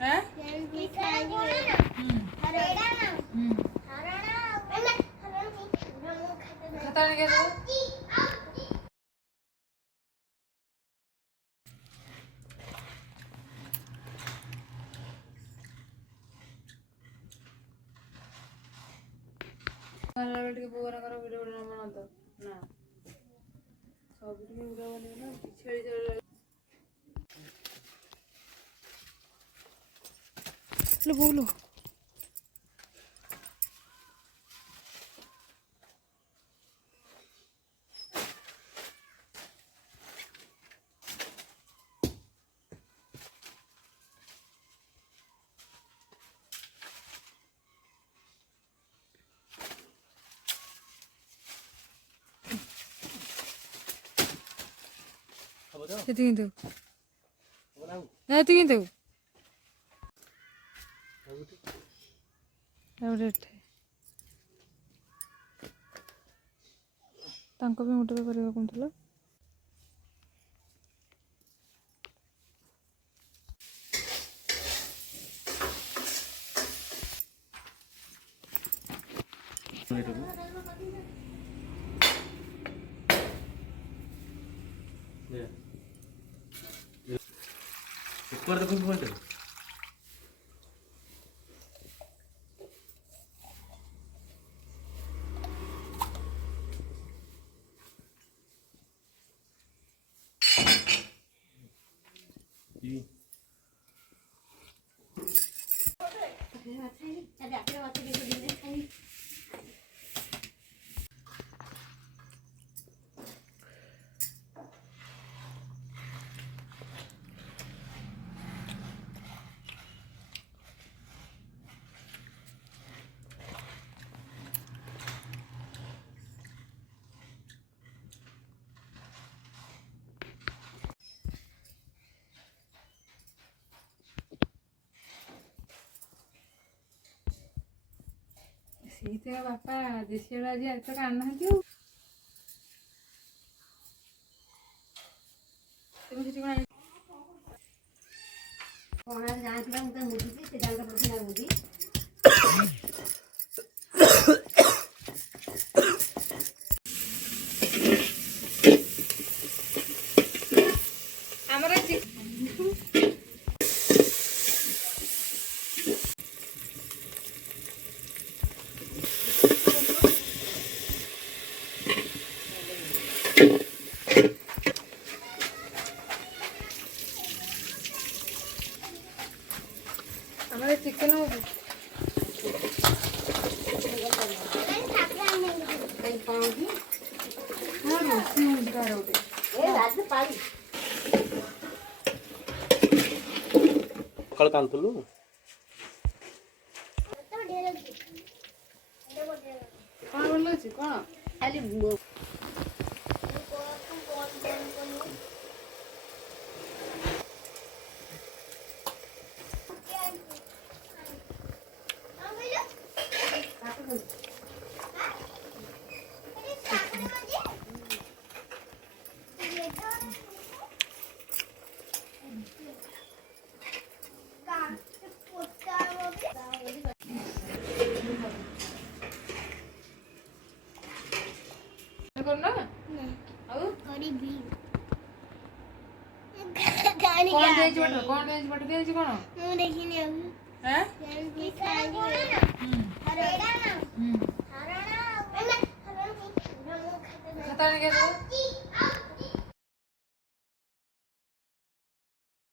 हैं खाता नहीं क्या ଟିକେ ପୁଅର ଭିଡ଼ିଓ ବନା ତ ନା ସବୁ ଟିକେ ଭିଡ଼ିଓ ବନେଇବ ନା ଛେଳି ଛେଳି ବୋଲୁ ସେଠି କିନ୍ତୁ ଏଠି କିନ୍ତୁ ତାଙ୍କ ପାଇଁ ଗୋଟେ କରିବା କହୁଥିଲ Guarda come vuoi. ସେଇଥିପାଇଁ ବାପା ଦେଶୀ ଆଜି ଏତେ ଆଣିନାହାନ୍ତି ଆଉ ତେଣୁ ସେଠି କଣ ଜାଣିଥିଲା ମୁଁ ତ ବୁଝିଛି ସେ ଜାଣିଲା ପ୍ରଥମେ ବୁଝି ଆମର हमारे चिकन हो कल कांतुलु कौन बोलो छी कौन खाली करना ଆଉ କରିବି ଗାଣି କଣ ଦେଇଛି ବଟ କଣ ଦେଇଛି ବଟ ଦେଇଛି କଣ ମୁଁ ଦେଖିନି ଆଉ हैं ସେମିତି ଖାଇବି ହରଣ ହରଣ ହରଣ खाता नहीं क्या